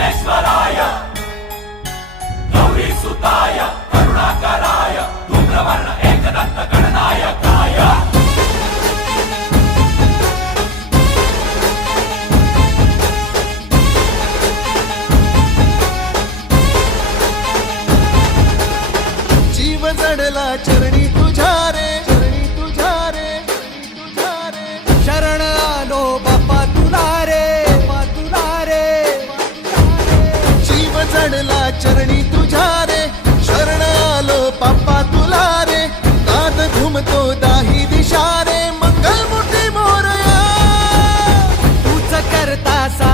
विघ्नेश्वराय गौरी सुताय करुणाकराय धूम्रवर्ण एकदंत गणनायकाय जीव जडला चरणी तुझा रे पडला चरणी तुझा रे शरण आलो पापा तुला रे दात घुमतो दाही दिशा रे मंगल मोठी मोरया तूच करता सा